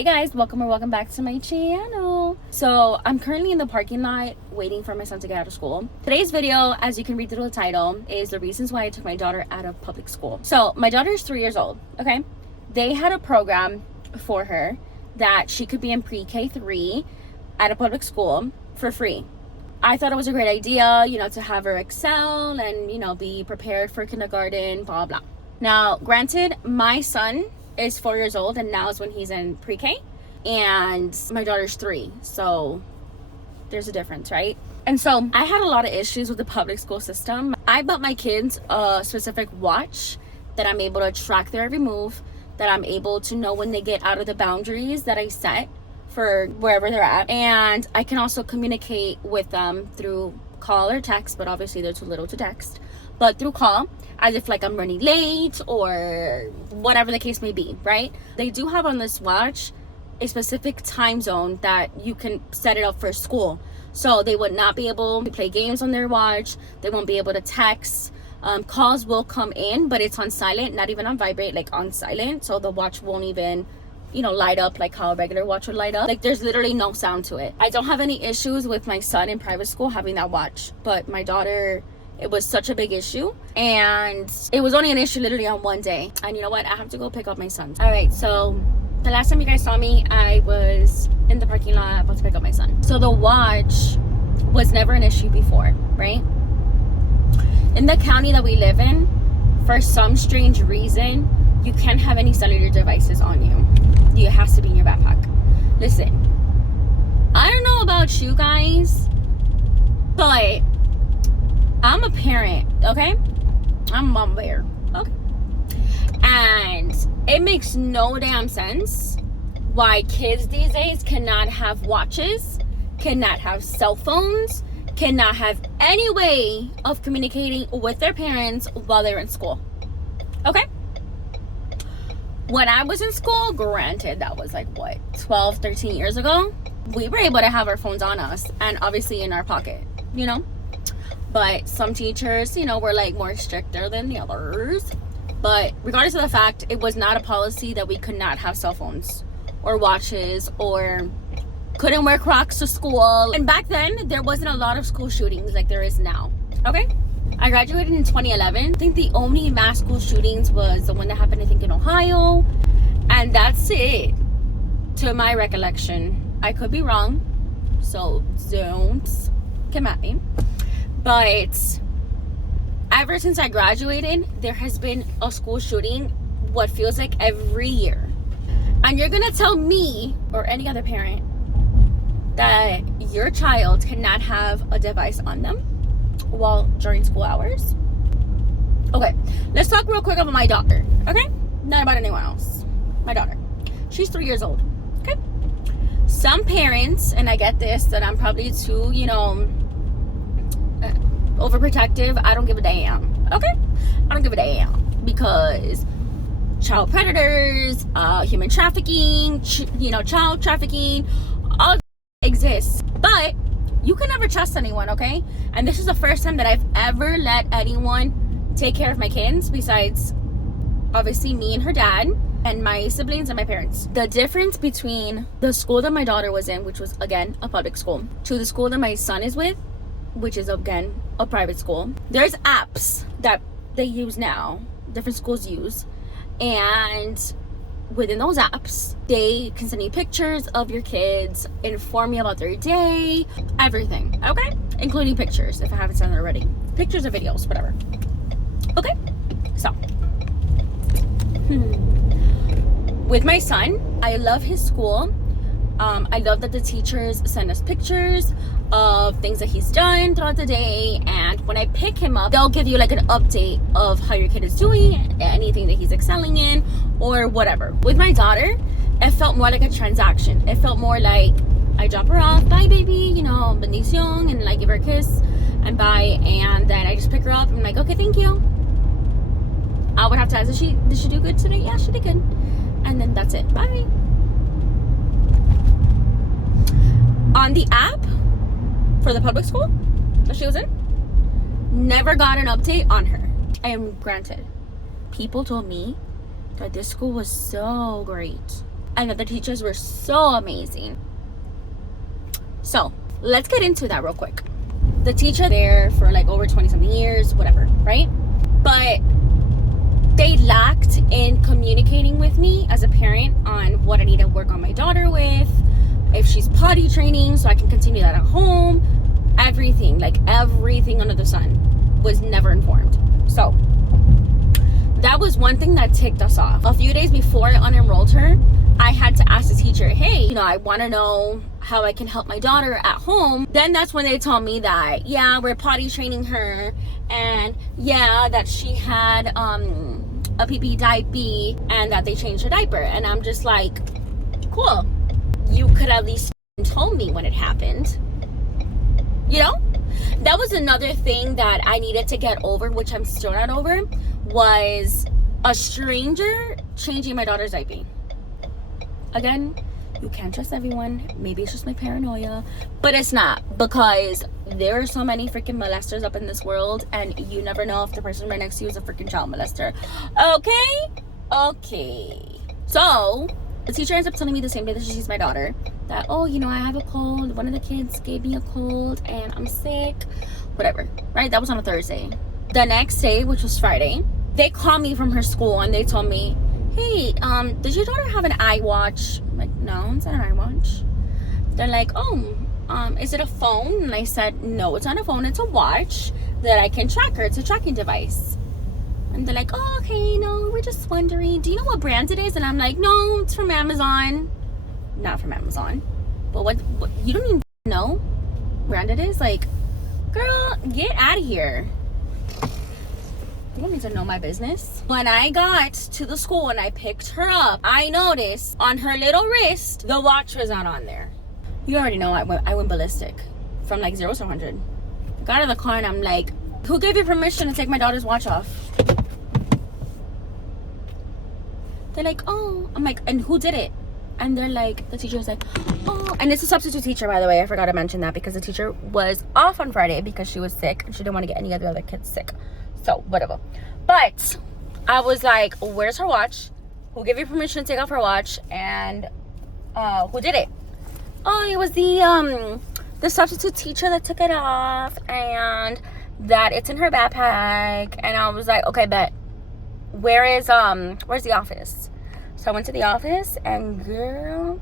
Hey guys, welcome back to my channel. So I'm currently in the parking lot waiting for my son to get out of school. Today's video, as you can read through the title, is the reasons why I took my daughter out of public school. So my daughter is 3 years old, okay? They had a program for her that she could be in pre-K 3 at a public school for free. I thought it was a great idea, to have her excel and, be prepared for kindergarten, blah, blah. Now, granted, my son is 4 years old and now is when he's in pre-K, and my daughter's 3, so there's a difference, right? And so I had a lot of issues with the public school system. I bought my kids a specific watch that I'm able to track their every move, that I'm able to know when they get out of the boundaries that I set for wherever they're at, and I can also communicate with them through call or text, but obviously they're too little to text, but through call, as if like I'm running late or whatever the case may be, right? They do have on this watch a specific time zone that you can set it up for school. So they would not be able to play games on their watch. They won't be able to text. Calls will come in, but it's on silent, not even on vibrate, like on silent. So the watch won't even, light up like how a regular watch would light up. Like there's literally no sound to it. I don't have any issues with my son in private school having that watch, but my daughter, it was such a big issue, and it was only an issue literally on one day. And you know what? I have to go pick up my son. All right, so the last time you guys saw me, I was in the parking lot about to pick up my son. So the watch was never an issue before, right? In the county that we live in, for some strange reason, you can't have any cellular devices on you. It has to be in your backpack. Listen, I don't know about you guys, but I'm a parent, okay? I'm a mom bear, okay? And it makes no damn sense why kids these days cannot have watches, cannot have cell phones, cannot have any way of communicating with their parents while they're in school, okay? When I was in school, granted, that was like, 12, 13 years ago, we were able to have our phones on us and obviously in our pocket, But some teachers, were like more stricter than the others. But regardless of the fact, it was not a policy that we could not have cell phones or watches or couldn't wear Crocs to school. And back then, there wasn't a lot of school shootings like there is now, okay? I graduated in 2011. I think the only mass school shootings was the one that happened, I think, in Ohio. And that's it, to my recollection. I could be wrong, so don't come at me. But ever since I graduated, there has been a school shooting what feels like every year. And you're gonna tell me or any other parent that your child cannot have a device on them while during school hours? Okay, let's talk real quick about my daughter, okay? Not about anyone else. My daughter. She's 3 years old, okay? Some parents, and I get this, that I'm probably too, overprotective. I don't give a damn, okay? I don't give a damn, because child predators, human trafficking, child trafficking, all exists. But you can never trust anyone, okay? And this is the first time that I've ever let anyone take care of my kids besides obviously me and her dad and my siblings and my parents. The difference between the school that my daughter was in, which was again a public school, to the school that my son is with, which is again a private school, there's apps that they use now, different schools use, and within those apps they can send you pictures of your kids, inform you about their day, everything, okay? Including pictures if I haven't sent it already, pictures or videos, whatever, okay? So with my son, I love his school. I love that the teachers send us pictures of things that he's done throughout the day, and when I pick him up, they'll give you like an update of how your kid is doing, anything that he's excelling in, or whatever. With my daughter, it felt more like a transaction. It felt more like I drop her off, bye baby, bendición, and like give her a kiss and bye, and then I just pick her up and I'm like, okay, thank you. I would have to ask, did she do good today? Yeah, she did good. And then that's it, bye. On the app for the public school that she was in, never got an update on her. I am granted, people told me that this school was so great. and that the teachers were so amazing. So let's get into that real quick. The teacher there for like over 20 something years, whatever, right? But they lacked in communicating with me as a parent on what I need to work on my daughter with, if she's potty training so I can continue that at home. Everything, like everything under the sun, was never informed. So that was one thing that ticked us off. A few days before I unenrolled her, I had to ask the teacher, hey, I want to know how I can help my daughter at home. Then that's when they told me that, yeah, we're potty training her, and yeah, that she had a pee diaper, and that they changed her diaper. And I'm just like, cool. You could at least told me when it happened. That was another thing that I needed to get over, which I'm still not over, was a stranger changing my daughter's diaper. Again, you can't trust everyone. Maybe it's just my paranoia, but it's not, because there are so many freaking molesters up in this world, and you never know if the person right next to you is a freaking child molester. Okay. So the teacher ends up telling me the same day that she sees my daughter that, oh, I have a cold. One of the kids gave me a cold and I'm sick. Whatever, right? That was on a Thursday. The next day, which was Friday, they called me from her school and they told me, hey, does your daughter have an iWatch? I'm like, no, it's not an iWatch. They're like, oh, is it a phone? And I said, no, it's not a phone. It's a watch that I can track her. It's a tracking device. And they're like, oh, okay, no, we're just wondering, do you know what brand it is? And I'm like, no, it's from Amazon. Not from Amazon. But what you don't even know brand it is? Like, girl, get out of here. You don't need to know my business. When I got to the school and I picked her up, I noticed on her little wrist, the watch was not on there. You already know I went ballistic from like 0 to 100. I got out of the car and I'm like, who gave you permission to take my daughter's watch off? They're like, oh. I'm like, and who did it? And they're like, the teacher was like, oh. And it's a substitute teacher, by the way. I forgot to mention that because the teacher was off on Friday because she was sick and she didn't want to get any of the other kids sick. So, whatever. But I was like, where's her watch? Who gave you permission to take off her watch? And who did it? Oh, it was the substitute teacher that took it off, and that it's in her backpack. And I was like, okay, bet. Where's the office? So I went to the office, and girl,